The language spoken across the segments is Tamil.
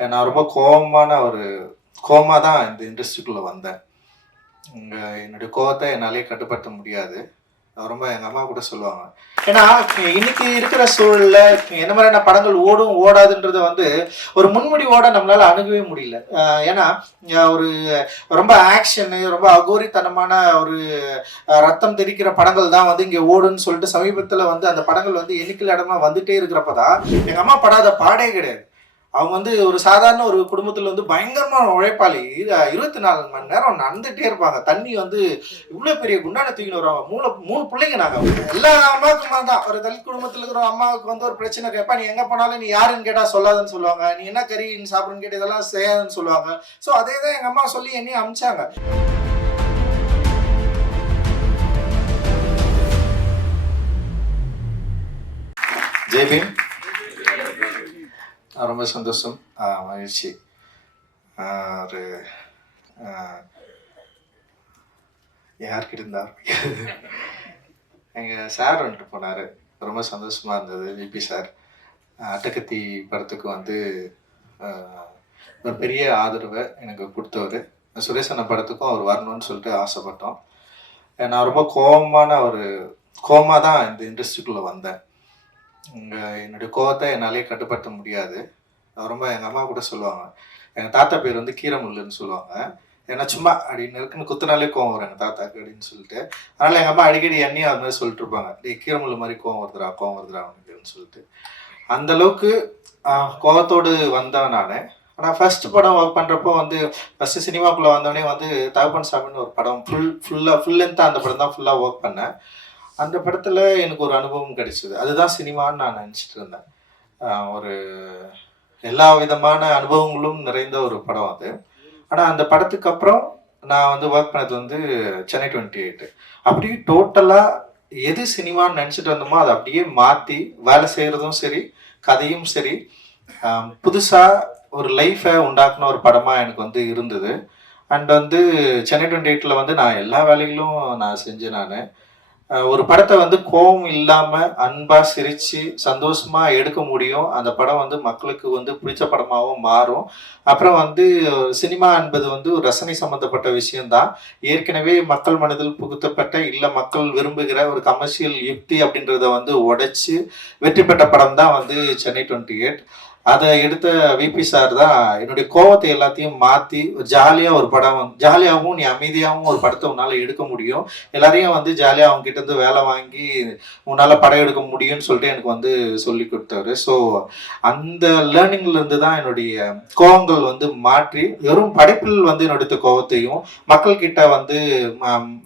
நான் ரொம்ப கோவமாக தான் இந்த இண்டஸ்ட்ரிக்குள்ளே வந்தேன். என்னுடைய கோவத்தை என்னாலே கட்டுப்படுத்த முடியாது. ரொம்ப எங்கள் அம்மா கூட சொல்லுவாங்க. ஏன்னா இன்னைக்கு இருக்கிற சூழல்ல என்ன மாதிரியான படங்கள் ஓடும் ஓடாதுன்றத ஒரு முன்முடிவோட நம்மளால அணுகவே முடியல. ஏன்னா ஒரு ரொம்ப ஆக்ஷனு, ரொம்ப அகோரித்தனமான ஒரு ரத்தம் தெரிக்கிற படங்கள் தான் இங்கே ஓடுன்னு சொல்லிட்டு சமீபத்தில் அந்த படங்கள் எண்ணிக்கையில் இடமா வந்துட்டே இருக்கிறப்பதான் எங்கள் அம்மா படாத பாடே கிடையாது. அவங்க ஒரு சாதாரண ஒரு குடும்பத்துல பயங்கரமான உழைப்பாளி. 24 மணி நேரம் நடந்துட்டே இருப்பாங்க. தண்ணி இவ்வளவு பெரிய குண்டான தூக்கின்னு வருவாங்க. மூணு பிள்ளைங்க நாங்க. எல்லா அம்மாவுக்குமா தான் ஒரு தலித் குடும்பத்துல இருக்கிற அம்மாவுக்கு ஒரு பிரச்சனை கேட்பா, நீ எங்க போனாலும் நீ யாருன்னு கேட்டா சொல்லாதுன்னு சொல்லுவாங்க. நீ என்ன கறி சாப்பிடுன்னு கேட்டு இதெல்லாம் செய்யாதுன்னு சொல்லுவாங்க. சோ அதே தான் எங்க அம்மா சொல்லி என்னையும் அமிச்சாங்க. ஜெய்பீம். ரொம்ப சந்தோஷம், மகிழ்ச்சி. ஒரு யார்கிட்ட இருந்தா எங்கள் சார் போனார். ரொம்ப சந்தோஷமாக இருந்தது. விபி சார் அட்டகத்தி படத்துக்கு ஒரு பெரிய ஆதரவை எனக்கு கொடுத்தவர். சுரேஷ் அண்ணா படத்துக்கும் அவர் வரணும்னு சொல்லிட்டு ஆசைப்பட்டோம். நான் ரொம்ப கோவமாக தான் இந்த இண்டஸ்ட்ரிக்குள்ளே வந்தேன். என்னுடைய கோவத்தை என்னாலே கட்டுப்படுத்த முடியாது. ரொம்ப எங்கள் அம்மா கூட சொல்லுவாங்க. எங்கள் தாத்தா பேர் கீரமுல்லுன்னு சொல்லுவாங்க. ஏன்னா சும்மா அப்படின்னு இருக்குன்னு குத்துனாலே கோவம் வரும் எங்கள் தாத்தாக்கு அப்படின்னு சொல்லிட்டு. அதனால் எங்கள் அம்மா அடிக்கடி எண்ணியும் அது மாதிரி சொல்லிட்டு இருப்பாங்க, டே கீரமுல்லு மாதிரி கோவம் வருதுடா அவனுக்குன்னு சொல்லிட்டு. அந்தளவுக்கு கோவத்தோடு வந்தவன் நான். ஆனால் ஃபர்ஸ்ட் படம் ஒர்க் பண்ணுறப்போ ஃபஸ்ட்டு சினிமாக்குள்ளே வந்தோடனே தகப்பன் சாமின்னு ஒரு படம் ஃபுல் லென்த்தாக அந்த படம் தான் ஃபுல்லாக ஒர்க் பண்ணேன். அந்த படத்தில் எனக்கு ஒரு அனுபவம் கிடைச்சிது. அதுதான் சினிமான்னு நான் நினச்சிட்டு இருந்தேன். ஒரு எல்லா விதமான அனுபவங்களும் நிறைந்த ஒரு படம் அது. ஆனால் அந்த படத்துக்கு அப்புறம் நான் ஒர்க் பண்ணது சென்னை 28. அப்படியே டோட்டலாக எது சினிமான்னு நினச்சிட்டு வந்தோமோ அதை அப்படியே மாற்றி வேலை செய்கிறதும் சரி, கதையும் சரி, புதுசாக ஒரு லைஃப்பை உண்டாக்குன ஒரு படமாக எனக்கு இருந்தது. அண்ட் சென்னை 28ல் நான் எல்லா வேலைகளும் நான் செஞ்சேன். ஒரு படத்தை கோபம் இல்லாமல் அன்பாக சிரித்து சந்தோஷமாக எடுக்க முடியும். அந்த படம் மக்களுக்கு பிடிச்ச படமாகவும் மாறும். அப்புறம் சினிமா என்பது ஒரு ரசனை சம்மந்தப்பட்ட விஷயம்தான். ஏற்கனவே மக்கள் மனதில் புகுத்தப்பட்ட இல்லை மக்கள் விரும்புகிற ஒரு கமர்ஷியல் யுக்தி அப்படின்றத உடைச்சு வெற்றி பெற்ற படம் தான் சென்னை 28. அதை எடுத்த விபி சார் தான் என்னுடைய கோவத்தை எல்லாத்தையும் மாற்றி ஜாலியாக ஒரு படம் ஜாலியாகவும் நீ அமைதியாகவும் ஒரு படத்தை உன்னால் எடுக்க முடியும், எல்லாரையும் ஜாலியாக அவங்க கிட்ட வேலை வாங்கி உன்னால் படம் எடுக்க முடியும்னு சொல்லிட்டு எனக்கு சொல்லி கொடுத்தாரு. ஸோ அந்த லேர்னிங்லேருந்து தான் என்னுடைய கோவங்கள் மாற்றி வெறும் படைப்பில் என்னுடைய கோவத்தையும் மக்கள்கிட்ட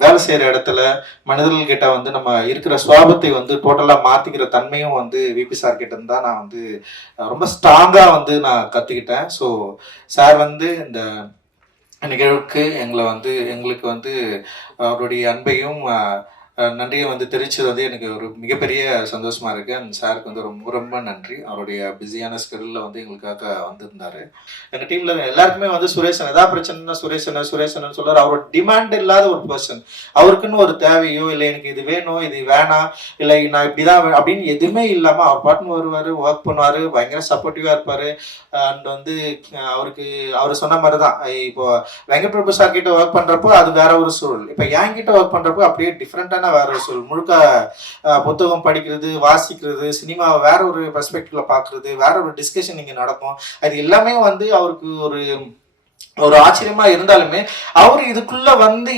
வேலை செய்கிற இடத்துல மனிதர்கள் கிட்ட நம்ம இருக்கிற சுவாபத்தை டோட்டலாக மாற்றிக்கிற தன்மையும் விபி சார் கிட்ட இருந்து தான் நான் ரொம்ப ஸ்ட்ராங்காக நான் கற்றுக்கிட்டேன். ஸோ சார் இந்த நிகழ்வுக்கு எங்களுக்கு அவருடைய அன்பையும் நன்றியை தெரிவிச்சது எனக்கு ஒரு மிகப்பெரிய சந்தோஷமா இருக்கு. அந்த சாருக்கு ரொம்ப ரொம்ப நன்றி. அவருடைய பிஸியான ஸ்கெடியூலில் எங்களுக்காக வந்திருந்தாரு. எங்கள் டீம்ல எல்லாருக்குமே சுரேஷன் ஏதாவது பிரச்சனைனா சுரேஷன் சொல்றாரு. அவரோட டிமாண்ட் இல்லாத ஒரு பர்சன். அவருக்குன்னு ஒரு தேவையோ இல்லை எனக்கு இது வேணும் இது வேணாம் இல்லை நான் இப்படிதான் அப்படின்னு எதுவுமே இல்லாமல் அவர் பாட்டுன்னு வருவார், ஒர்க் பண்ணுவார், பயங்கர சப்போர்ட்டிவாக இருப்பார். அண்ட் அவர் சொன்ன மாதிரி தான் இப்போ வெங்கட் பிரபு சார் கிட்ட ஒர்க் பண்றப்போ அது வேற ஒரு சூழல், இப்போ என் கிட்ட ஒர்க் பண்றப்போ அப்படியே டிஃப்ரெண்டான வேற ஒரு சூழல். முழுக்க புத்தகம் படிக்கிறது, வாசிக்கிறது, சினிமாவை வேற ஒரு பெர்ஸ்பெக்டிவ்ல பாக்குறது, வேற ஒரு டிஸ்கஷன் இங்க நடக்கும். அது எல்லாமே அவருக்கு ஒரு ஆச்சரியமா இருந்தாலுமே அவர் இதுக்குள்ள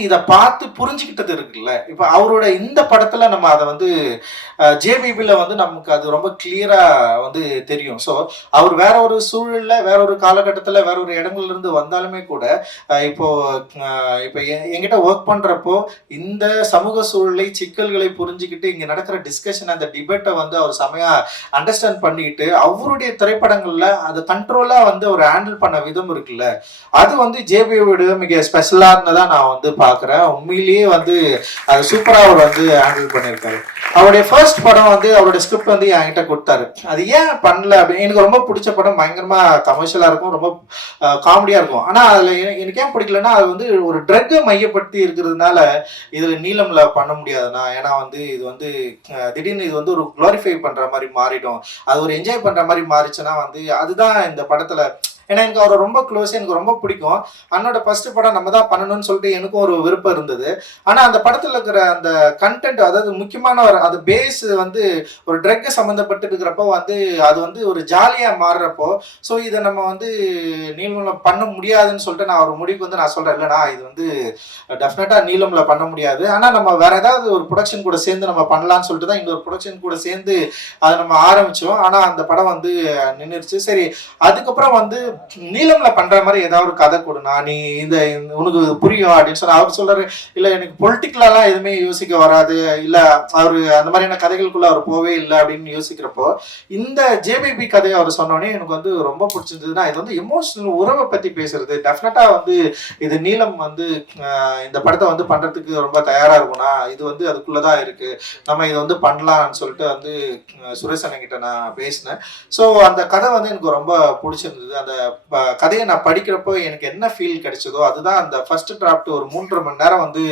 இதை பார்த்து புரிஞ்சுக்கிட்டது இருக்குல்ல. இப்ப அவரோட இந்த படத்துல நம்ம அதை ஜேபிபில நமக்கு அது ரொம்ப கிளியரா தெரியும். ஸோ அவர் வேற ஒரு சூழல்ல வேற ஒரு காலகட்டத்துல வேற ஒரு இடங்கள்ல இருந்து வந்தாலுமே கூட இப்போ என்கிட்ட ஒர்க் பண்றப்போ இந்த சமூக சூழலை சிக்கல்களை புரிஞ்சுக்கிட்டு இங்க நடக்கிற டிஸ்கஷன் அந்த டிபேட்டை அவர் செமையா அண்டர்ஸ்டாண்ட் பண்ணிக்கிட்டு அவருடைய திரைப்படங்கள்ல அதை கண்ட்ரோலா அவர் ஹேண்டில் பண்ண விதம் இருக்குல்ல, அது ஜேபியோட மிக ஸ்பெஷலா இருந்ததா நான் பாக்குறேன். உண்மையிலேயே அது சூப்பரா அவர் ஹேண்டில் பண்ணியிருக்காரு. அவருடைய ஃபர்ஸ்ட் படம் அவருடைய ஸ்கிரிப்ட் என்கிட்ட கொடுத்தாரு. அது ஏன் பண்ணல அப்படின்னு எனக்கு ரொம்ப பிடிச்ச படம், பயங்கரமா கமர்ஷியலா இருக்கும், ரொம்ப காமெடியா இருக்கும். ஆனா அதுல எனக்கு ஏன் பிடிக்கலன்னா அது ஒரு ட்ரக்கை மையப்படுத்தி இருக்கிறதுனால இதுல நீளம்ல பண்ண முடியாதுண்ணா. ஏன்னா இது திடீர்னு இது ஒரு குளோரிஃபை பண்ற மாதிரி மாறிடும், அது ஒரு என்ஜாய் பண்ற மாதிரி மாறிச்சுன்னா அதுதான் இந்த படத்துல ஏன்னா எனக்கு அவரை ரொம்ப க்ளோஸ், எனக்கு ரொம்ப பிடிக்கும். அண்ணோட ஃபர்ஸ்ட் படம் நம்ம தான் பண்ணணும்னு சொல்லிட்டு எனக்கும் ஒரு விருப்பம் இருந்தது. ஆனா அந்த படத்துல இருக்கிற அந்த கண்டென்ட், அதாவது முக்கியமான அது பேஸ் வந்து ஒரு ட்ரக் சம்மந்தப்பட்டு இருக்கிறப்போ வந்து அது வந்து ஒரு ஜாலியா மாறுறப்போ, ஸோ இதை நம்ம வந்து நீளம்ல பண்ண முடியாதுன்னு சொல்லிட்டு நான் ஒரு முடிவுக்கு வந்து நான் சொல்றேன், இல்லைண்ணா இது வந்து டெஃபினட்டா நீளம்ல பண்ண முடியாது, ஆனா நம்ம வேற ஏதாவது ஒரு ப்ரொடக்ஷன் கூட சேர்ந்து நம்ம பண்ணலாம்னு சொல்லிட்டு தான் இன்னொரு ப்ரொடக்ஷன் கூட சேர்ந்து அதை நம்ம ஆரம்பிச்சோம். ஆனா அந்த படம் வந்து நின்றுச்சு. சரி, அதுக்கப்புறம் வந்து நீளம்ல பண்ற மாதிரி ஏதாவது ஒரு கதை கொடுனா, நீ இந்த உனக்கு புரியும் அப்படின்னு சொன்னா அவர் சொல்றாரு, இல்ல எனக்கு பொலிட்டிக்கலாலாம் எதுவுமே யோசிக்க வராது, இல்ல அவரு அந்த மாதிரியான கதைகளுக்குள்ள அவர் போவே இல்லை அப்படின்னு யோசிக்கிறப்போ இந்த ஜேபிபி கதையை அவர் சொன்னோடனே எனக்கு வந்து ரொம்ப பிடிச்சிருந்ததுன்னா, இது வந்து எமோஷனல் உறவை பத்தி பேசுறது. டெஃபினட்டா வந்து இது நீளம் வந்து இந்த படத்தை வந்து பண்றதுக்கு ரொம்ப தயாரா இருக்கும்னா, இது வந்து அதுக்குள்ளதான் இருக்கு, நம்ம இதை வந்து பண்ணலாம்னு சொல்லிட்டு வந்து சுரேஷ் அண்ணன் கிட்ட நான் பேசினேன். ஸோ அந்த கதை வந்து எனக்கு ரொம்ப பிடிச்சிருந்தது. அந்த கதையை நான் படிக்கிறப்போ எனக்கு என்ன ஃபீல் கிடைச்சதோ அதுதான் அந்த ஃபர்ஸ்ட் டிராஃப்ட். ஒரு 3.5 மணி நேரம் வந்து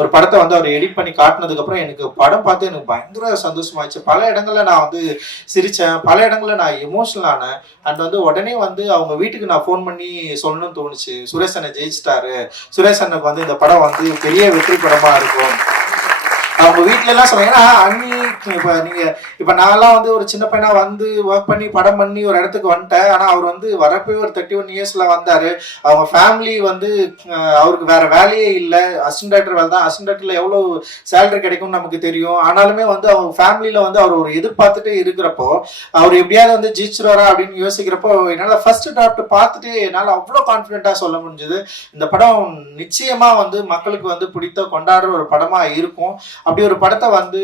ஒரு படத்தை வந்து அவர் எடிட் பண்ணி காட்டினதுக்கு அப்புறம் எனக்கு படம் பார்த்து எனக்கு பயங்கர சந்தோஷமாயிடுச்சு. பல இடங்கள்ல நான் வந்து சிரிச்சேன், பல இடங்கள்ல நான் எமோஷனல் ஆனேன். அண்ட் வந்து உடனே வந்து அவங்க வீட்டுக்கு நான் ஃபோன் பண்ணி சொல்லணும்னு தோணுச்சு, சுரேஷ் அண்ணன் ஜெயிச்சிட்டாரு, சுரேஷ் அண்ணனுக்கு வந்து இந்த படம் வந்து பெரிய வெற்றி படமா இருக்கும். அவங்க வீட்டுல எல்லாம் சொன்னாங்க, ஏன்னா அண்ணி இப்ப நீங்க இப்ப நான்லாம் வந்து ஒரு சின்ன பையனா வந்து ஒர்க் பண்ணி படம் பண்ணி ஒரு இடத்துக்கு வந்துட்டேன். ஆனா அவர் வந்து வரப்போ ஒரு 31 இயர்ஸ்ல வந்தாரு. அவங்க ஃபேமிலி வந்து அவருக்கு வேற வேலையே இல்லை, அசிஸ்டன்ட் டைரக்டர் வேலை தான். அசிஸ்டன்ட் டைரக்டர்ல எவ்வளவு சேலரி கிடைக்கும்னு நமக்கு தெரியும். ஆனாலுமே வந்து அவங்க ஃபேமிலியில வந்து அவர் ஒரு எதிர்பார்த்துட்டே இருக்கிறப்போ, அவர் எப்படியாவது வந்து ஜெயிச்சிருவாரா அப்படின்னு யோசிக்கிறப்போ என்னால ஃபர்ஸ்ட் டிராஃப்ட் பார்த்துட்டு என்னால அவ்வளோ கான்ஃபிடென்ட்டா சொல்ல முடிஞ்சது, இந்த படம் நிச்சயமா வந்து மக்களுக்கு வந்து பிடித்த கொண்டாடுற ஒரு படமா இருக்கும். அப்படி ஒரு படத்தை வந்து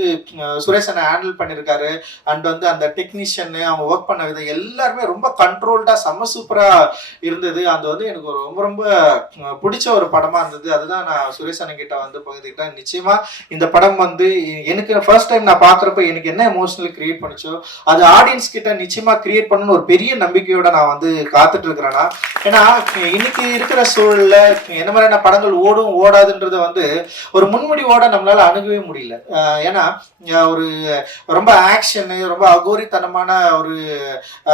சுரேஷ் அண்ணன் ஹேண்டில் பண்ணியிருக்காரு. அண்ட் வந்து அந்த டெக்னீஷியன் அவங்க ஒர்க் பண்ண விதம் எல்லாருமே ரொம்ப கண்ட்ரோல்டா செம்ம சூப்பரா இருந்தது. அது வந்து எனக்கு ரொம்ப ரொம்ப பிடிச்ச ஒரு படமா இருந்தது. அதுதான் நான் சுரேஷ் அண்ணன் கிட்ட வந்து பகிர்ந்துக்கிட்டேன். நிச்சயமா இந்த படம் வந்து எனக்கு ஃபர்ஸ்ட் டைம் நான் பார்க்குறப்ப எனக்கு என்ன எமோஷனல் கிரியேட் பண்ணிச்சோ அது ஆடியன்ஸ் கிட்ட நிச்சயமா கிரியேட் பண்ணணும்னு ஒரு பெரிய நம்பிக்கையோட நான் வந்து காத்துட்டு இருக்கிறேன்னா. ஏன்னா இன்னைக்கு இருக்கிற சூழல்ல என்ன மாதிரியான படங்கள் ஓடும் ஓடாதுன்றத வந்து ஒரு முன்முடிவோட நம்மளால அணுகவே முடியல. ஏன்னா ஒரு ரொம்ப ஆக்ஷன், ரொம்ப அகோரித்தனமான ஒரு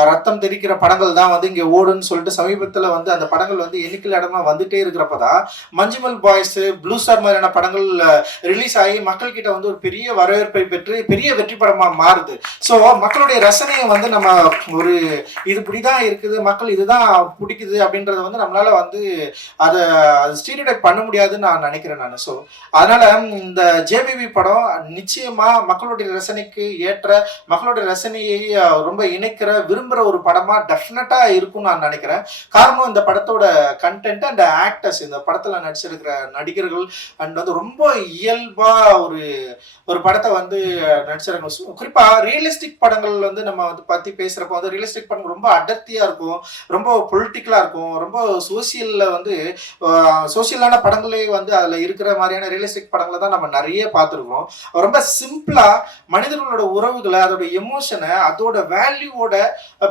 ரத்தம் தெரிக்கிற படங்கள் தான் வந்து இங்க ஓடுன்னு சொல்லிட்டு சமீபத்துல வந்து அந்த படங்கள் வந்து எண்ணிக்கையில் இடமா வந்துட்டே இருக்கிறப்பதான் மஞ்சுமல் பாய்ஸ், ப்ளூ ஸ்டார் மாதிரியான படங்கள் ரிலீஸ் ஆகி மக்கள் கிட்ட வந்து ஒரு பெரிய வரவேற்பை பெற்று பெரிய வெற்றி படமா மாறுது. ஸோ மக்களுடைய ரசனையை வந்து நம்ம ஒரு இது இப்படிதான் இருக்குது, மக்கள் இதுதான் பிடிக்குது அப்படின்றத வந்து நம்மளால வந்து அதை ஸ்டீரியோடைப் பண்ண முடியாதுன்னு நான் நினைக்கிறேன் நான். ஸோ அதனால இந்த ஜேபிபி படம் நிச்சயமா மக்களுடைய ரசனைக்கு ஏற்ற, மக்களுடைய ரசனையை ரொம்ப இணைக்கிற விரும்புற ஒரு படமா டெஃபினட்டா இருக்கும்னு நான் நினைக்கிறேன். காரணம் இந்த படத்தோட கண்டென்ட் அண்ட் ஆக்டர்ஸ், இந்த படத்துல நடிச்சிருக்கிற நடிகர்கள் அண்ட் வந்து ரொம்ப இயல்பா ஒரு படத்தை வந்து நடிச்சிருக்காங்க. குறிப்பா ரியலிஸ்டிக் படங்கள் வந்து நம்ம வந்து பத்தி பேசுறப்போ வந்து ரியலிஸ்டிக் படங்கள் ரொம்ப அடர்த்தியா இருக்கும், ரொம்ப பொலிட்டிக்கலா இருக்கும், ரொம்ப சோசியல்ல வந்து சோசியலான படங்களே வந்து அதுல இருக்கிற மாதிரியான ரியலிஸ்டிக் படங்களை தான் நம்ம நிறைய பார்த்துருக்கோம். ரொம்ப சிம்பிளா மனிதர்களோட உறவுகளை, அதோட எமோஷனை, அதோட வேல்யூவோட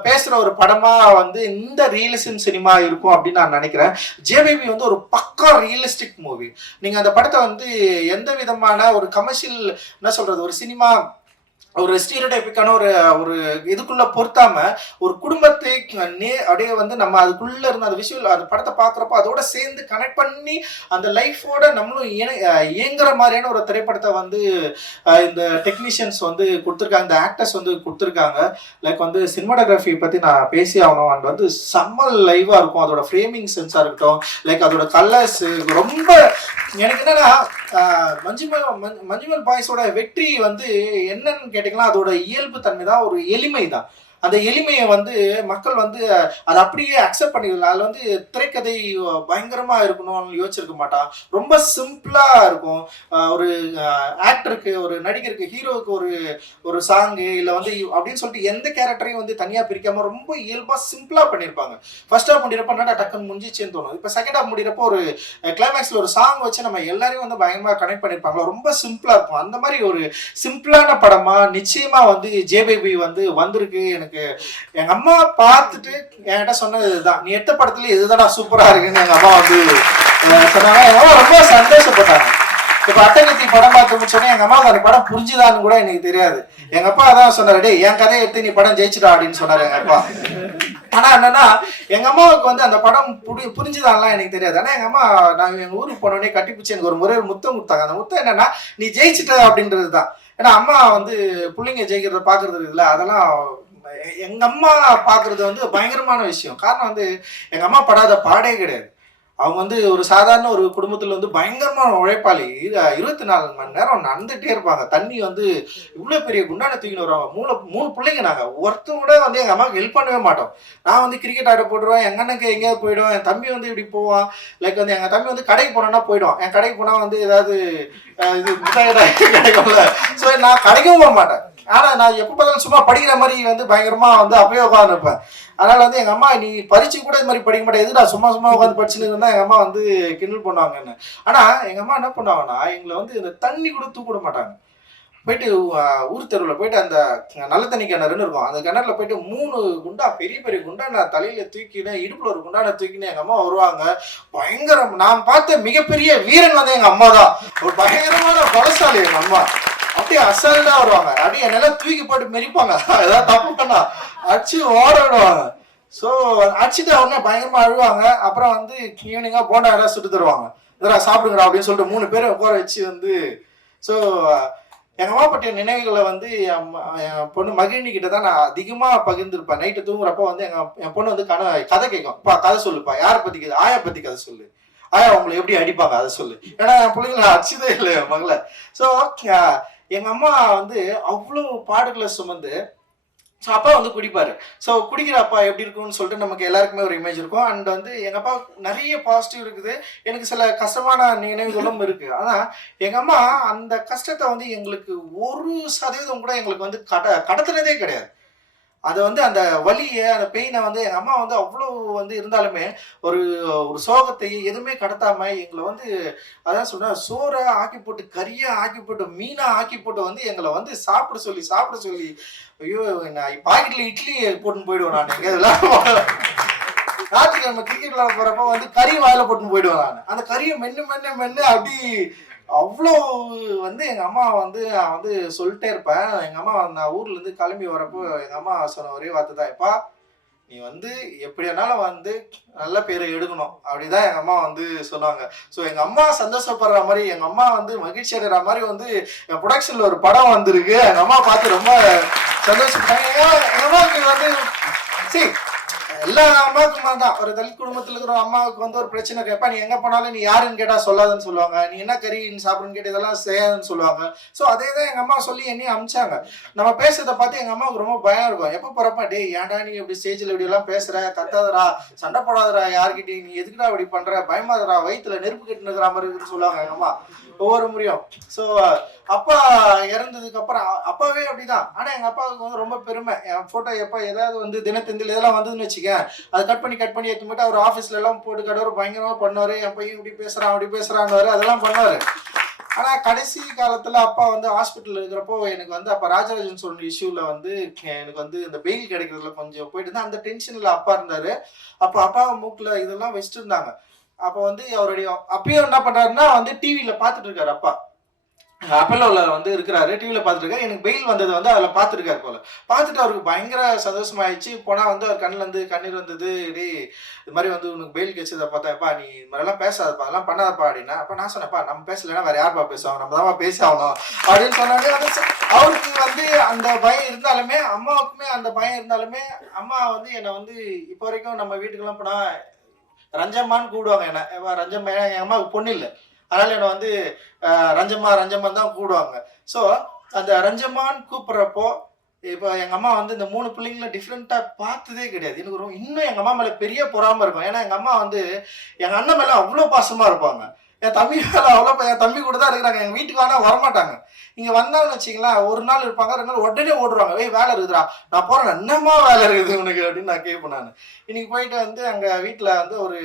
பேசுற ஒரு படமா வந்து இந்த ரியலிசம் சினிமா இருக்கும் அப்படின்னு நான் நினைக்கிறேன். ஜேபிபி வந்து ஒரு பக்கா ரியலிஸ்டிக் மூவி. நீங்க அந்த படத்தை வந்து எந்த விதமான ஒரு கமர்ஷியல் என்ன சொல்றது, ஒரு சினிமா ஒரு ஸ்டீரியோடைப்பிக்கான ஒரு இதுக்குள்ள பொருத்தாம ஒரு குடும்பத்தை அப்படியே வந்து நம்ம அதுக்குள்ள இருந்த அந்த விஷுவல் அந்த படத்தை பார்க்குறப்போ அதோட சேர்ந்து கனெக்ட் பண்ணி அந்த லைஃபோட நம்மளும் இயங்குற மாதிரியான ஒரு திரைப்படத்தை வந்து இந்த டெக்னீஷியன்ஸ் வந்து கொடுத்துருக்காங்க, இந்த ஆக்டர்ஸ் வந்து கொடுத்துருக்காங்க. லைக் வந்து சினிமாட்டோகிராஃபி பற்றி நான் பேசி ஆகணும். அண்ட் வந்து செம்ம லைவாக இருக்கும், அதோட ஃப்ரேமிங் சென்ஸாக இருக்கட்டும், லைக் அதோட கலர்ஸ் ரொம்ப எனக்கு என்னன்னா மஞ்சுமல் பாய்ஸோட வெற்றி வந்து என்னன்னு கேட்டீங்கன்னா அதோட இயல்பு தன்மை தான், ஒரு எளிமை தான். அந்த எளிமையை வந்து மக்கள் வந்து அதை அப்படியே அக்செப்ட் பண்ணிக்கலாம். அதில் வந்து திரைக்கதை பயங்கரமா இருக்கணும்னு யோசிச்சிருக்க மாட்டான், ரொம்ப சிம்பிளா இருக்கும். ஒரு ஆக்டருக்கு, ஒரு நடிகருக்கு, ஹீரோவுக்கு ஒரு சாங்கு இல்லை வந்து அப்படின்னு சொல்லிட்டு எந்த கேரக்டரையும் வந்து தனியாக பிரிக்காம ரொம்ப இயல்பா சிம்பிளா பண்ணியிருப்பாங்க. ஃபர்ஸ்ட் ஹாஃப் முடிகிறப்ப என்னடா டக்குன்னு முடிஞ்சிச்சேன்னு தோணும். இப்போ செகண்ட் ஹாஃப் முடிகிறப்போ ஒரு கிளைமேக்ஸ்ல ஒரு சாங் வச்சு நம்ம எல்லாரையும் வந்து பயங்கரமா கனெக்ட் பண்ணியிருப்பாங்க, ரொம்ப சிம்பிளா இருக்கும். அந்த மாதிரி ஒரு சிம்பிளான படமா நிச்சயமா வந்து ஜேபிபி வந்து வந்திருக்கு. எனக்கு எங்க அம்மா பார்த்துட்டு என்கிட்ட சொன்னது இதுதான், நீ எடுத்த படத்துல இதுதான் சூப்பரா இருக்குன்னு எங்க அம்மா வந்து சொன்னாங்க. எங்க அம்மா ரொம்ப சந்தோஷப்பட்டாங்க. இப்ப அட்டகத்தி படம் பார்த்து முடிச்சோடனே எங்க அம்மாவுக்கு அந்த படம் புரிஞ்சுதான்னு கூட எனக்கு தெரியாது. எங்க அப்பா அதான் சொன்னாரு, டேய் என் கதையை எடுத்து நீ படம் ஜெயிச்சுடா அப்படின்னு சொன்னாரு எங்க அப்பா. ஆனா என்னன்னா எங்க அம்மாவுக்கு வந்து அந்த படம் புரிஞ்சுதான்லாம் எனக்கு தெரியாது. ஆனா எங்க அம்மா நான் எங்க ஊருக்கு போனோடனே கட்டிப்பிடிச்சு எனக்கு ஒரு முறை ஒரு முத்தம் கொடுத்தாங்க. அந்த முத்தம் என்னன்னா நீ ஜெயிச்சிட்ட அப்படின்றது தான். ஏன்னா அம்மா வந்து பிள்ளைங்க ஜெயிக்கிறத பாக்குறது இருக்குல்ல, அதெல்லாம் எங்க அம்மா பாக்குறது வந்து பயங்கரமான விஷயம். காரணம் வந்து எங்க அம்மா படாத பாடே கிடையாது. அவங்க வந்து ஒரு சாதாரண ஒரு குடும்பத்துல வந்து பயங்கரமான உழைப்பாளி. 24 மணி நேரம் நடந்துட்டே இருப்பாங்க. தண்ணி வந்து இவ்வளவு பெரிய குண்டான தூக்கின்னு வருவாங்க. மூணு பிள்ளைங்க நாங்க. ஒருத்தர் கூட வந்து எங்க அம்மாவுக்கு ஹெல்ப் பண்ணவே மாட்டோம். நான் வந்து கிரிக்கெட் ஆட போடுவேன், எங்க அண்ணனுக்கு எங்கேயாவது போயிடுவேன், என் தம்பி வந்து இப்படி போவான். லைக் வந்து எங்க தம்பி வந்து கடைக்கு போனோம்னா போயிடுவான். என் கடைக்கு போனா வந்து ஏதாவது இது மிட்டாய் கிடைக்கும்ல. ஸோ நான் கடைக்கும் போக மாட்டேன். ஆனா நான் எப்ப பார்த்தாலும் சும்மா படிக்கிற மாதிரி வந்து பயங்கரமா வந்து அப்பயே உட்காந்து இருப்பேன். அதனால வந்து எங்க அம்மா நீ பரிச்சு கூட இது மாதிரி படிக்க மாட்டேன், எதுடா சும்மா சும்மா உட்காந்து படிச்சுன்னு இருந்தா எங்க அம்மா வந்து கிண்டல் பண்ணுவாங்கன்னு. ஆனா எங்க அம்மா என்ன பண்ணுவாங்கன்னா எங்களை வந்து இந்த தண்ணி கூட தூக்க விட மாட்டாங்க. போயிட்டு ஊர் தெருவில் போயிட்டு அந்த நல்ல தண்ணி கிணறுன்னு இருக்கும், அந்த கிணறுல போயிட்டு 3 குண்டா பெரிய பெரிய குண்டா நான் தலையில தூக்கினேன், இடுப்புல ஒரு குண்டான தூக்கினேன். எங்க அம்மா வருவாங்க. பயங்கரம். நான் பார்த்த மிகப்பெரிய வீரன் வந்து எங்க அம்மா தான். ஒரு பயங்கரமான பலசாலி எங்க அம்மா. அப்படியே அசால்ட்டா வருவாங்க. அப்படியே என்னெல்லாம் தூக்கி போட்டு மெரிப்பாங்க. ஏதாவது தப்பு பண்ணா அடிச்சு ஓட விடுவாங்க. ஸோ அடிச்சுட்டு உடனே பயங்கரமா அழுவாங்க. அப்புறம் வந்து ஈவினிங்கா போண்டா ஏதாவது சுட்டு தருவாங்க. இதெல்லாம் சாப்பிடுங்கடா அப்படின்னு சொல்லிட்டு 3 பேரை உட்கார வச்சு வந்து ஸோ எங்க அம்மா பற்றிய நினைவுகளை வந்து என் பொண்ணு மகிழினி கிட்ட தான் நான் அதிகமா பகிர்ந்துருப்பேன். நைட்டு தூங்குறப்ப வந்து என் பொண்ணு வந்து கதை கேட்கும். பா கதை சொல்லுப்பா. யாரை பத்தி ஆயா பத்தி கதை சொல்லு. ஆயா உங்களை எப்படி அடிப்பாங்க அதை சொல்லு. ஏன்னா என் பிள்ளைங்களை அடிச்சதே இல்லை என் மகளை. ஸோ எங்க அம்மா வந்து அவ்வளோ பாடுகளை சுமந்து ஸோ அப்பா வந்து குடிப்பாரு. ஸோ குடிக்கிற அப்பா எப்படி இருக்கும்னு சொல்லிட்டு நமக்கு எல்லாருக்குமே ஒரு இமேஜ் இருக்கும். அண்ட் வந்து எங்க அப்பா நிறைய பாசிட்டிவ் இருக்குது, எனக்கு சில கஷ்டமான நினைவுகளும் இருக்கு. ஆனா எங்க அம்மா அந்த கஷ்டத்தை வந்து எங்களுக்கு 1% கூட எங்களுக்கு வந்து கடத்துனதே கிடையாது. அது வந்து அந்த வலியை அந்த பெயினை வந்து எங்க அம்மா வந்து அவ்வளோ வந்து இருந்தாலுமே ஒரு ஒரு சோகத்தை எதுவுமே கடத்தாம எங்களை வந்து அதான் சொன்னா சோறை ஆக்கி போட்டு கறியை ஆக்கி போட்டு மீனா ஆக்கி போட்டு வந்து எங்களை வந்து சாப்பிட சொல்லி ஐயோ நான் பாக்கெட்ல இட்லி போட்டுன்னு போயிடுவேன். நான் எங்க ஞாயிற்றுக்கிழமை கிரிக்கெட் விளையாட போறப்ப வந்து கறி வாயில போட்டுன்னு போயிடுவேன். நான் அந்த கறியை மென்னு அப்படி அவ்வளோ வந்து எங்க அம்மா வந்து நான் வந்து சொல்லிட்டே இருப்பேன். எங்க அம்மா நான் ஊர்ல இருந்து கிளம்பி வரப்போ எங்க அம்மா சொன்ன ஒரே வார்த்தை தான், எப்பா நீ வந்து எப்படியானாலும் வந்து நல்ல பேரை எடுக்கணும் அப்படிதான் எங்க அம்மா வந்து சொன்னாங்க. ஸோ எங்க அம்மா சந்தோஷப்படுற மாதிரி எங்க அம்மா வந்து மகிழ்ச்சி அடைகிற மாதிரி வந்து என் ப்ரொடக்ஷன்ல ஒரு படம் வந்திருக்கு. எங்க அம்மா பார்த்து ரொம்ப சந்தோஷப்பட்டாங்க. எங்க அம்மாவுக்கு வந்து சரி எல்லா அம்மாவுக்குமா தான் ஒரு தலித் குடும்பத்துல இருக்கிற அம்மாவுக்கு வந்து ஒரு பிரச்சனை கேட்பா, நீ எங்க போனாலும் நீ யாருன்னு கேட்டா சொல்லாதுன்னு சொல்லுவாங்க, நீ என்ன கறி சாப்பிடுன்னு கேட்டு இதெல்லாம் செய்யாதுன்னு சொல்லுவாங்க. ஸோ அதே தான் எங்க அம்மா சொல்லி என்னையும் அமிச்சாங்க. நம்ம பேசுறதை பார்த்து எங்க அம்மாவுக்கு ரொம்ப பயம் இருக்கும். எப்போ போறப்ப டே ஏன்டா நீ இப்படி ஸ்டேஜ்ல இப்படி எல்லாம் பேசுற, கத்தாதரா, சண்டை போடாதரா, யாருக்கிட்டையும் நீ எதுக்குடா இப்படி பண்ற, பயமாதரா, வயிற்றுல நெருப்பு கட்டுனுக்கிற மாதிரி இருக்குன்னு சொல்லுவாங்க எங்க அம்மா ஒவ்வொரு முறையும். ஸோ அப்பா இறந்ததுக்கு அப்புறம் அப்பாவே அப்படிதான். ஆனா எங்க அப்பாவுக்கு வந்து ரொம்ப பெருமை. என் போட்டோ எப்ப ஏதாவது வந்து தினத்தந்தில் இதெல்லாம் வந்ததுன்னு வச்சுக்க, அதை கட் பண்ணி எடுத்துட்டு அவர் ஆஃபீஸ்ல எல்லாம் போட்டு கடவுள் பயங்கரமா பண்ணுவாரு. என் பையன் இப்படி பேசுறான் அப்படி பேசுறான்னு அதெல்லாம் பண்ணுவாரு. ஆனா கடைசி காலத்துல அப்பா வந்து ஹாஸ்பிட்டல் இருக்கிறப்போ எனக்கு வந்து அப்ப ராஜராஜன் சொன்ன இஷ்யூல வந்து எனக்கு வந்து இந்த பெயில் கிடைக்கிறதுல கொஞ்சம் போயிட்டு இருந்தா, அந்த டென்ஷன்ல அப்பா இருந்தாரு. அப்ப அப்பா மூக்குல இதெல்லாம் வச்சுட்டு இருந்தாங்க. அப்ப வந்து அவருடைய அப்பயும் என்ன பண்றாருன்னா வந்து டிவியில பாத்துட்டு இருக்காரு. அப்பா அப்பல்லோல வந்து இருக்கிறாரு, டிவியில பார்த்துட்டு இருக்காரு. எனக்கு பெயில் வந்தது வந்து அதில் பார்த்துருக்காரு போல. பார்த்துட்டு அவருக்கு பயங்கர சந்தோஷமாயிடுச்சு. போனால் வந்து அவர் கண்ணில் இருந்து கண்ணீர் வந்தது. டே இது மாதிரி வந்து உனக்கு பெயில் கிடைச்சதை பார்த்தாப்பா, நீ இது மாதிரிலாம் பேசாதப்பா, அதெல்லாம் பண்ணாதப்பா அப்படின்னா. அப்போ நான் சொன்னேன்ப்பா நம்ம பேசலைன்னா வேற யாருப்பா பேசுவாங்க, நம்ம தான் பேசி ஆகணும் அப்படின்னு சொன்னாலே அவருக்கு வந்து அந்த பயம் இருந்தாலுமே அம்மாவுக்குமே அந்த பயம் இருந்தாலுமே அம்மா வந்து என்னை வந்து இப்போ வரைக்கும் நம்ம வீட்டுக்கெல்லாம் போனால் ரஞ்சம்மான்னு கூப்பிடுவாங்க. என்ன ரஞ்சம்மா, என் அம்மாவுக்கு பொண்ணு இல்லை, அதனால என்னை வந்து ரஞ்சம்மா தான் கூடுவாங்க. ஸோ அந்த ரஞ்சம்மான்னு கூப்பிட்றப்போ இப்போ எங்கள் அம்மா வந்து இந்த 3 பிள்ளைங்கள டிஃப்ரெண்ட்டாக பார்த்ததே கிடையாது. எனக்கு இன்னும் எங்கள் அம்மா மேலே பெரிய பொறாமல் இருக்கும். ஏன்னா எங்கள் அம்மா வந்து எங்கள் அண்ணன் மேலே அவ்வளோ பாசமாக இருப்பாங்க. என் தம்பி மேலே அவ்வளோ, என் தம்பி கூட தான் இருக்கிறாங்க. எங்கள் வீட்டுக்கு ஆனால் வரமாட்டாங்க. இங்கே வந்தாங்கன்னு வச்சிங்களேன், ஒரு நாள் இருப்பாங்க, 2 நாள் உடனே ஓடுவாங்க. வேலை இருக்குதுடா, நான் போகிறேன், என்னம்மா வேலை இருக்குது உனக்கு அப்படின்னு நான் கேட்பேன். நான் இன்னைக்கு போயிட்டு வந்து அங்கே வீட்டில் வந்து ஒரு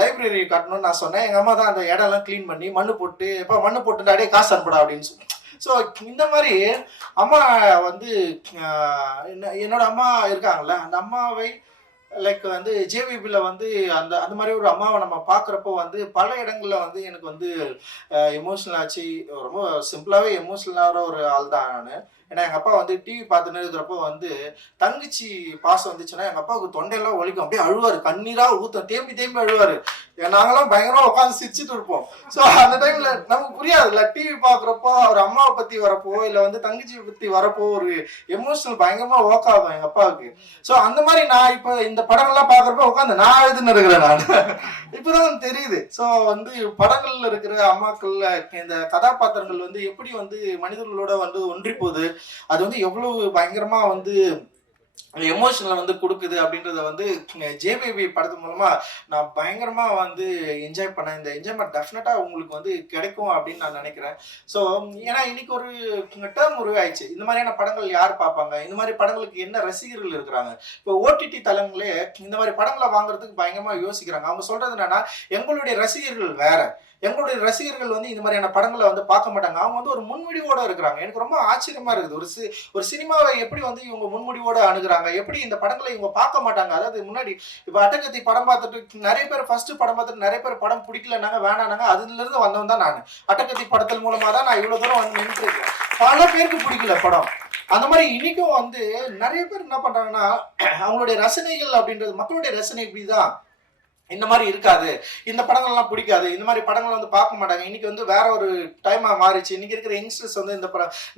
லைப்ரரி கட்டணும்னு நான் சொன்னேன். எங்கள் அம்மா தான் அந்த இடம்லாம் க்ளீன் பண்ணி மண்ணு போட்டு, எப்போ மண்ணு போட்டுட்டாடே காசு அனுப்படா அப்படின்னு சொல்லி. ஸோ இந்த மாதிரி அம்மா வந்து என்னோட அம்மா இருக்காங்கல்ல, அந்த அம்மாவை லைக் வந்து ஜேவிபியில் வந்து அந்த அந்த மாதிரி ஒரு அம்மாவை நம்ம பார்க்குறப்போ வந்து பல இடங்களில் வந்து எனக்கு வந்து எமோஷ்னல் ஆச்சு. ரொம்ப சிம்பிளாகவே எமோஷ்னலான ஒரு ஆள் தான் நான். ஏன்னா எங்க அப்பா வந்து டிவி பார்த்துன்னு இருக்கிறப்போ வந்து தங்கச்சி பாசம் வந்துச்சுன்னா எங்க அப்பாவுக்கு தொண்டையெல்லாம் ஒலிக்கும், அப்படியே அழுவாரு, கண்ணீரா ஊத்தும், தேம்பி தேம்பி அழுவாரு. நாங்கெல்லாம் பயங்கரமா உட்காந்து சிரிச்சுட்டு இருப்போம். ஸோ அந்த டைம்ல நமக்கு புரியாதுல்ல, டிவி பாக்குறப்போ ஒரு அம்மாவை பத்தி வரப்போ இல்ல வந்து தங்கச்சியை பத்தி வரப்போ ஒரு எமோஷனல் பயங்கரமா ஒர்க் ஆகும் எங்க அப்பாவுக்கு. ஸோ அந்த மாதிரி நான் இப்ப இந்த படங்கள்லாம் பாக்குறப்ப உட்காந்து நான் எழுதுன்னு இருக்கிறேன் நான். இப்பதான் தெரியுது. ஸோ வந்து படங்கள்ல இருக்கிற அம்மாக்கள்ல இந்த கதாபாத்திரங்கள் வந்து எப்படி வந்து மனிதர்களோட வந்து ஒன்றி போகுது, அது வந்து எவ்வளவு பயங்கரமா வந்து எமோஷனலை வந்து கொடுக்குது அப்படின்றத வந்து ஜேபேபி படத்து மூலமா நான் பயங்கரமா வந்து என்ஜாய் பண்ணேன். இந்த என்ஜாய்மெண்ட் டெஃபினட்டா உங்களுக்கு வந்து கிடைக்கும் அப்படின்னு நான் நினைக்கிறேன். ஸோ ஏன்னா இன்னைக்கு ஒரு டேர்ம் உருவாயிடுச்சு, இந்த மாதிரியான படங்கள் யார் பார்ப்பாங்க, இந்த மாதிரி படங்களுக்கு என்ன ரசிகர்கள் இருக்கிறாங்க. இப்போ ஓடிடி தளங்களே இந்த மாதிரி படங்களை வாங்குறதுக்கு பயங்கரமா யோசிக்கிறாங்க. அவங்க சொல்றது என்னன்னா, எங்களுடைய ரசிகர்கள் வேற, எங்களுடைய ரசிகர்கள் வந்து இந்த மாதிரியான படங்களை வந்து பார்க்க மாட்டாங்க, அவங்க வந்து ஒரு முன்முடிவோட இருக்கிறாங்க. எனக்கு ரொம்ப ஆச்சரியமா இருக்குது, ஒரு சினிமாவை எப்படி வந்து இவங்க முன்முடிவோட அணுகுறாங்க, எப்படி இந்த படங்களை இவங்க பார்க்க மாட்டாங்க. அதாவது முன்னாடி இப்ப அட்டகத்தி படம் பார்த்துட்டு நிறைய பேர் ஃபர்ஸ்ட் படம் பார்த்துட்டு நிறைய பேர் படம் பிடிக்கலன்னாங்க, வேணானாங்க. அதுல இருந்து வந்தவன் தான் நான். அட்டகத்தி படத்தின் மூலமா தான் நான் இவ்வளவு தூரம் வந்து நின்று இருக்கேன். பல பேருக்கு பிடிக்கல படம். அந்த மாதிரி இன்னைக்கும் வந்து நிறைய பேர் என்ன பண்றாங்கன்னா, அவங்களுடைய ரசனைகள் அப்படின்றது மக்களுடைய ரசனை இப்படிதான், இந்த மாதிரி இருக்காது, இந்த படங்கள்லாம் பிடிக்காது, இந்த மாதிரி படங்கள் வந்து பார்க்க மாட்டாங்க. இன்னைக்கு வந்து வேற ஒரு டைமா மாறிச்சு. இன்னைக்கு இருக்கிற யங்ஸ்டர்ஸ் வந்து இந்த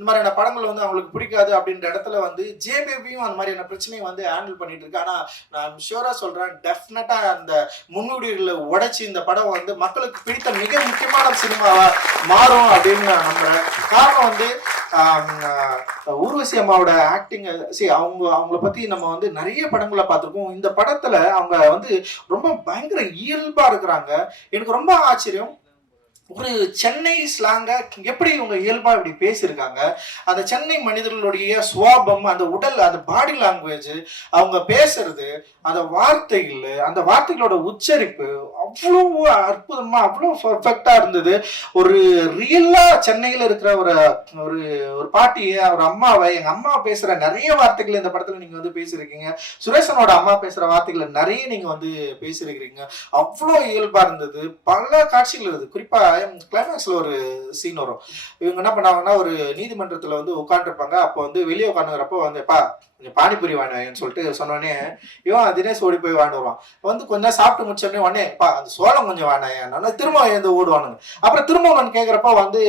மாதிரியான படங்கள் வந்து அவங்களுக்கு பிடிக்காது அப்படின்ற இடத்துல வந்து ஜேபேபியும் அந்த மாதிரியான பிரச்சனையை வந்து ஹேண்டில் பண்ணிட்டு இருக்கு. ஆனா நான் ஷூரா சொல்றேன், டெஃபினட்டா அந்த முன்னுரிகளை உடைச்சு இந்த படம் வந்து மக்களுக்கு பிடித்த மிக முக்கியமான சினிமாவா மாறும் அப்படின்னு நான் நம்புறேன். காரணம் வந்து ஊர்வசி அம்மாவோட ஆக்டிங், அவங்கள பத்தி நம்ம வந்து நிறைய படங்களை பார்த்திருக்கோம். இந்த படத்துல அவங்க வந்து ரொம்ப பயங்கர இயல்பா இருக்கிறாங்க. எனக்கு ரொம்ப ஆச்சரியம், ஒரு சென்னை ஸ்லாங்க எப்படி இவங்க இயல்பா இப்படி பேசியிருக்காங்க. அந்த சென்னை மனிதர்களுடைய சுவாபம், அந்த உடல், அந்த பாடி லாங்குவேஜ், அவங்க பேசுறது, அந்த வார்த்தைகள், அந்த வார்த்தைகளோட உச்சரிப்பு அவ்வளவு அற்புதமா, அவ்வளவு பர்ஃபெக்டா இருந்தது. ஒரு ரியலா சென்னையில இருக்கிற ஒரு ஒரு ஒரு பாட்டியை, ஒரு அம்மாவை, எங்க அம்மா பேசுற நிறைய வார்த்தைகள் இந்த படத்துல நீங்க வந்து பேசியிருக்கீங்க. சுரேஷனோட அம்மா பேசுற வார்த்தைகளை நிறைய நீங்க வந்து பேசியிருக்கிறீங்க. அவ்வளோ இயல்பா இருந்தது. பல காட்சிகள் இருக்குது. குறிப்பா கிளைமேக்ஸ்ல ஒரு சீன் வரும். இவங்க என்ன பண்ணாங்கன்னா, ஒரு நீதிமன்றத்துல வந்து உட்காந்துருப்பாங்க. அப்போ வந்து வெளியே உட்காந்துக்கிறப்போ வந்து கொஞ்சம் பானிபூரி வாங்கினேன்னு சொல்லிட்டு சொன்னோடனே இவன் தினேஷ் ஓடி போய் வாங்கிட்டு வருவான். வந்து கொஞ்சம் சாப்பிட்டு முடிச்சோடனே உடனே அந்த சோளம் கொஞ்சம் வாங்கினேன், திரும்ப எழுந்து ஓடுவானுங்க. அப்புறம் திரும்ப நான் கேட்கிறப்ப வந்து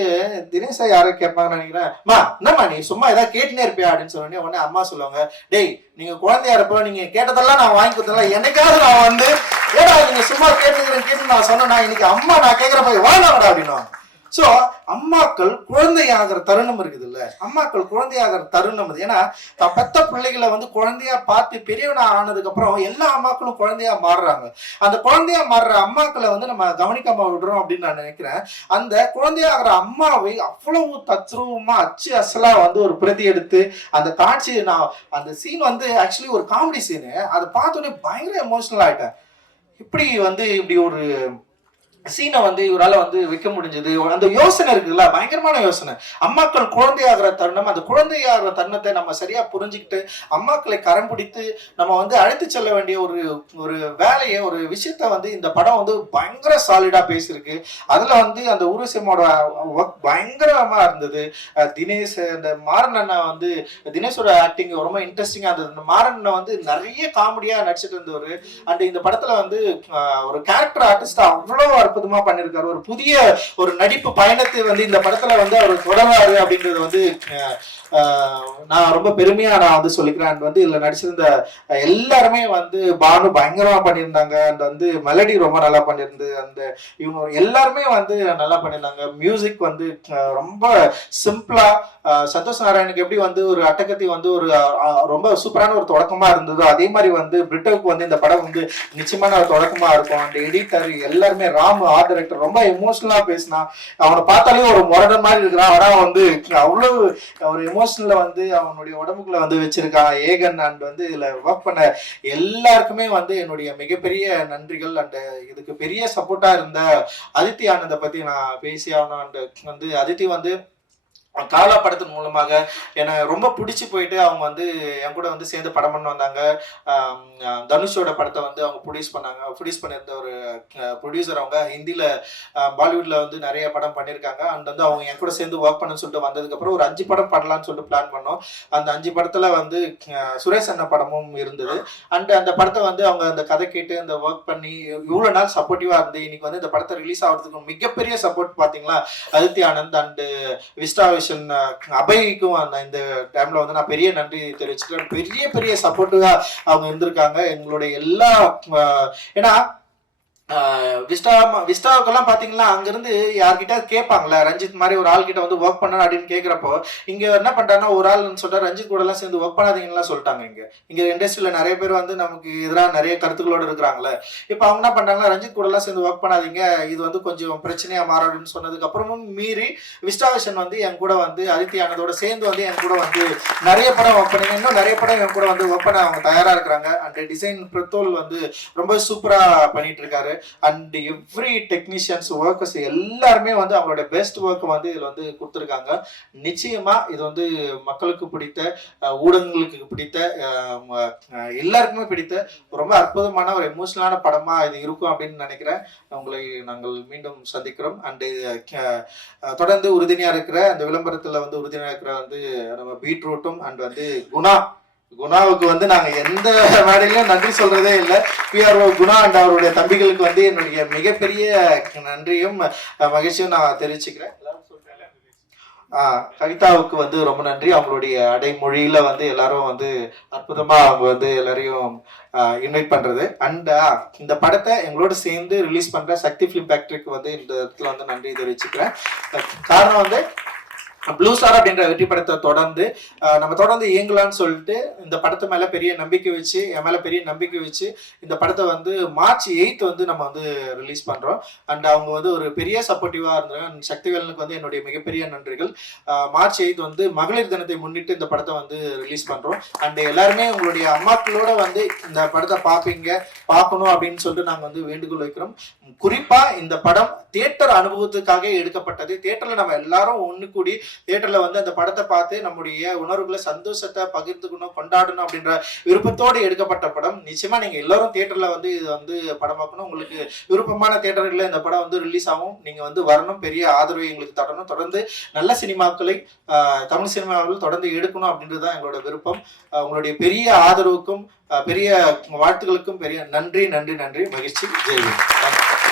தினேஷா யாரும் கேட்பாங்கன்னு நினைக்கிறேன், மா என்னம்மா நீ சும்மா ஏதாவது கேட்டுனே இருப்பியா அப்படின்னு சொன்னோடனே உடனே அம்மா சொல்லுவாங்க, டேய் நீங்க குழந்தையா இருப்போ நீங்க கேட்டதெல்லாம் நான் வாங்கி கொடுத்தல, என்னைக்காவது நான் வந்து ஏடா நீங்க சும்மா கேட்டு நான் சொன்னா இன்னைக்கு அம்மா நான் கேட்கிறப்ப வாங்கினாங்கடா அப்படின்னா. சோ அம்மாக்கள் குழந்தையாகிற தருணம் இருக்குது இல்ல, அம்மாக்கள் குழந்தையாகிற தருணம் அது. ஏன்னா பெத்த பிள்ளைகளை வந்து குழந்தையா பார்த்து பெரியவனா ஆனதுக்கு அப்புறம் எல்லா அம்மாக்களும் குழந்தையா மாறுறாங்க. அந்த குழந்தையா மாறுற அம்மாக்களை வந்து நம்ம கவனிக்காம விடுறோம் அப்படின்னு நான் நினைக்கிறேன். அந்த குழந்தையாகிற அம்மாவை அவ்வளவு தத்ரூபமா அச்சு அசலா வந்து ஒரு பிரதி எடுத்து அந்த காட்சி, நான் அந்த சீன் வந்து ஆக்சுவலி ஒரு காமெடி சீனு, அதை பார்த்தோன்னே பயங்கர எமோஷனல் ஆயிட்டேன். இப்படி ஒரு சீனை வந்து இவரால வந்து வைக்க முடிஞ்சது. அந்த யோசனை இருக்குல்ல, பயங்கரமான யோசனை. அம்மாக்கள் குழந்தையாகிற தருணம், அந்த குழந்தையாகிற தருணத்தை நம்ம சரியா புரிஞ்சுக்கிட்டு அம்மாக்களை கரம் பிடித்து நம்ம வந்து அழைத்து செல்ல வேண்டிய ஒரு வேலையை, ஒரு விஷயத்த வந்து இந்த படம் வந்து பயங்கர சாலிடா பேசியிருக்கு. அதுல வந்து அந்த ஊர்வசியமோட ஒர்க் பயங்கரமா இருந்தது. தினேஷ், இந்த மாறன் அண்ணா வந்து தினேஷோட ஆக்டிங் ரொம்ப இன்ட்ரெஸ்டிங்கா இருந்தது. இந்த மாறன் அண்ணா வந்து நிறைய காமெடியா நடிச்சிட்டு இருந்தவர். அண்ட் இந்த படத்துல வந்து ஒரு கேரக்டர் ஆர்டிஸ்டா அவ்வளவு அற்புதமா பண்ணிருக்காரு. ஒரு புதிய ஒரு நடிப்பு பயணத்தை வந்து இந்த படத்துல வந்து அவர் தொடராரு அப்படின்றது வந்து நான் ரொம்ப பெருமையா நான் வந்து சொல்லிக்கிறேன். வந்து இதுல நடிச்சிருந்த எல்லாருமே வந்து பானு பயங்கரமா பண்ணியிருந்தாங்க. அந்த வந்து மெலடி ரொம்ப நல்லா பண்ணியிருந்து, அந்த இவங்க எல்லாருமே வந்து நல்லா பண்ணியிருந்தாங்க. மியூசிக் வந்து ரொம்ப சிம்பிளா, சந்தோஷ் நாராயணுக்கு எப்படி வந்து ஒரு அட்டகத்தி வந்து ஒரு ரொம்ப சூப்பரான ஒரு தொடக்கமா இருந்ததோ, அதே மாதிரி வந்து பிரிட்டோவுக்கு வந்து இந்த படம் வந்து நிச்சயமான ஒரு தொடக்கமா இருக்கும். அந்த எடிட்டர் எல்லாருமே, ராம் ஆர்ட் டைரக்டர் ரொம்ப எமோஷனலா பேசினா, அவனை பார்த்தாலே ஒரு முரடன் மாதிரி இருக்கிறான். ஆனா வந்து அவ்வளவு ஒரு எமோஷனல வந்து அவனுடைய உடம்புக்குள்ள வந்து வச்சிருக்கான் ஏகன். அண்ட் வந்து இதுல ஒர்க் பண்ண எல்லாருக்குமே வந்து என்னுடைய மிகப்பெரிய நன்றிகள். அண்ட் இதுக்கு பெரிய சப்போர்ட்டா இருந்த அதித்தி ஆனந்த பத்தி நான் பேசி ஆகணும். அண்ட் வந்து அதித்தி வந்து காலா படத்தின் மூலமாக என்னை ரொம்ப பிடிச்சி போயிட்டு அவங்க வந்து என் கூட வந்து சேர்ந்து படம் பண்ண வந்தாங்க. தனுஷோட படத்தை வந்து அவங்க ப்ரொடியூஸ் பண்ணியிருந்த ஒரு ப்ரொடியூசர். அவங்க ஹிந்தியில் பாலிவுட்டில் வந்து நிறைய படம் பண்ணியிருக்காங்க. அண்ட் வந்து அவங்க என் கூட சேர்ந்து ஒர்க் பண்ணணும்னு சொல்லிட்டு வந்ததுக்கப்புறம் ஒரு 5 படம் பண்ணலான்னு சொல்லிட்டு பிளான் பண்ணோம். அந்த 5 படத்தில் வந்து சுரேஷ் அண்ணா படமும் இருந்தது. அண்ட் அந்த படத்தை வந்து அவங்க அந்த கதை கேட்டு அந்த ஒர்க் பண்ணி இவ்வளோ நாள் சப்போர்ட்டிவாக இருந்து இன்னைக்கு வந்து இந்த படத்தை ரிலீஸ் ஆகிறதுக்கு மிகப்பெரிய சப்போர்ட் பார்த்தீங்களா அதித்தி ஆனந்த் அண்டு விஸ்டா அபய்க்கும் இந்த டைம்ல வந்து நான் பெரிய நன்றி தெரிவிச்சுக்கிறேன். பெரிய பெரிய சப்போர்ட்டிவா அவங்க இருந்திருக்காங்க எங்களுடைய எல்லா. ஏன்னா விஸ்டாவுக்கெல்லாம் பாத்தீங்கன்னா அங்கிருந்து யார்கிட்ட கேட்பாங்களா ரஞ்சித் மாதிரி ஒரு ஆள் கிட்ட வந்து ஒர்க் பண்ணணும் அப்படின்னு கேட்கிறப்போ இங்க என்ன பண்றாங்கன்னா ஒரு ஆள் சொல்லிட்டு ரஞ்சித் கூட எல்லாம் சேர்ந்து ஒர்க் பண்ணாதீங்கன்னா சொல்லிட்டாங்க. இங்க இண்டஸ்ட்ரியில நிறைய பேர் வந்து நமக்கு எதிராக நிறைய கருத்துக்களோட இருக்கிறாங்களே. இப்ப அவங்க என்ன பண்றாங்கன்னா ரஞ்சித் கூட எல்லாம் சேர்ந்து ஒர்க் பண்ணாதீங்க, இது வந்து கொஞ்சம் பிரச்சனையா மாறும் சொன்னதுக்கு அப்புறமும் மீறி விஸ்டாவிஷன் வந்து என் கூட வந்து அதித்தி ஆனதோட சேர்ந்து வந்து என் கூட வந்து நிறைய படம் ஒர்க் பண்ணீங்க. இன்னும் நிறைய படம் என் கூட வந்து ஒர்க் பண்ண அவங்க தயாரா இருக்கிறாங்க. அண்ட் டிசைன் பிரத்தோல் வந்து ரொம்ப சூப்பரா பண்ணிட்டு இருக்காரு. அண்ட் எவ்ரி டெக்னீஷியன்ஸ் ஒர்க்கர்ஸ் எல்லாருமே வந்து அவங்களோட பெஸ்ட் ஒர்க்கை வந்து இதில் வந்து கொடுத்துருக்காங்க. நிச்சயமா இது வந்து மக்களுக்கு பிடித்த, ஊடகங்களுக்கு பிடித்த, எல்லாருக்குமே பிடித்த ரொம்ப அற்புதமான ஒரு எமோஷனலான படமா இது இருக்கும் அப்படின்னு நினைக்கிறேன். உங்களை நாங்கள் மீண்டும் சந்திக்கிறோம். அண்டு தொடர்ந்து உறுதுணையா இருக்கிற அந்த விளம்பரத்துல வந்து உறுதுணையா இருக்கிற வந்து நம்ம பீட்ரூட்டும் அண்ட் வந்து குணாவுக்கு வந்து நாங்க எந்த மேடையிலும் நன்றி சொல்றதே இல்லை. பிஆர்ஓ குணா அண்ட் அவருடைய தம்பிகளுக்கு வந்து என்னுடைய மிகப்பெரிய நன்றியும் மகிழ்ச்சியும் நான் தெரிவிச்சுக்கிறேன். கவிதாவுக்கு வந்து ரொம்ப நன்றி. அவங்களுடைய அடைமொழியில வந்து எல்லாரும் வந்து அற்புதமா அவங்க வந்து எல்லாரையும் இன்வைட் பண்றது. அண்ட் இந்த படத்தை எங்களோட சேர்ந்து ரிலீஸ் பண்ற சக்தி ஃபிலிம் ஃபேக்டரிக்கு வந்து இந்த இடத்துல வந்து நன்றி தெரிவிச்சுக்கிறேன். காரணம் வந்து ப்ளூ ஸ்டார் அப்படின்ற வெற்றி படத்தை தொடர்ந்து நம்ம தொடர்ந்து இயங்கலான்னு சொல்லிட்டு இந்த படத்து மேல பெரிய நம்பிக்கை வச்சு என் மேல பெரிய நம்பிக்கை வச்சு இந்த படத்தை வந்து மார்ச் 8 வந்து நம்ம வந்து ரிலீஸ் பண்றோம். அண்ட் அவங்க வந்து ஒரு பெரிய சப்போர்ட்டிவா இருந்தாங்க. சக்திவேலனுக்கு வந்து என்னுடைய மிகப்பெரிய நன்றிகள். மார்ச் 8 வந்து மகளிர் தினத்தை முன்னிட்டு இந்த படத்தை வந்து ரிலீஸ் பண்றோம். அண்ட் எல்லாருமே உங்களுடைய அம்மாக்களோட வந்து இந்த படத்தை பார்க்கணும் அப்படின்னு சொல்லிட்டு நாங்க வந்து வேண்டுகோள் வைக்கிறோம். குறிப்பா இந்த படம் தியேட்டர் அனுபவத்துக்காக எடுக்கப்பட்டது. தியேட்டர்ல நம்ம எல்லாரும் ஒண்ணு கூடி தியேட்டர்ல வந்து அந்த படத்தை பார்த்து நம்முடைய உணர்வுகளை சந்தோஷத்தை பகிர்ந்துக்கணும், கொண்டாடணும் அப்படின்ற விருப்பத்தோடு எடுக்கப்பட்ட படம். நிச்சயமா நீங்க எல்லாரும் தியேட்டர்ல வந்து இது வந்து படம் பார்க்கணும். உங்களுக்கு விருப்பமான தியேட்டர்ல இந்த படம் வந்து ரிலீஸ் ஆகும். நீங்க வந்து வரணும், பெரிய ஆதரவை எங்களுக்கு தரணும். தொடர்ந்து நல்ல சினிமாக்களை தமிழ் சினிமாவில் தொடர்ந்து எடுக்கணும் அப்படின்றதுதான் எங்களோட விருப்பம். உங்களுடைய பெரிய ஆதரவுக்கும் பெரிய வாழ்த்துக்களுக்கும் பெரிய நன்றி நன்றி நன்றி. மகிழ்ச்சி. ஜெய்வீர்.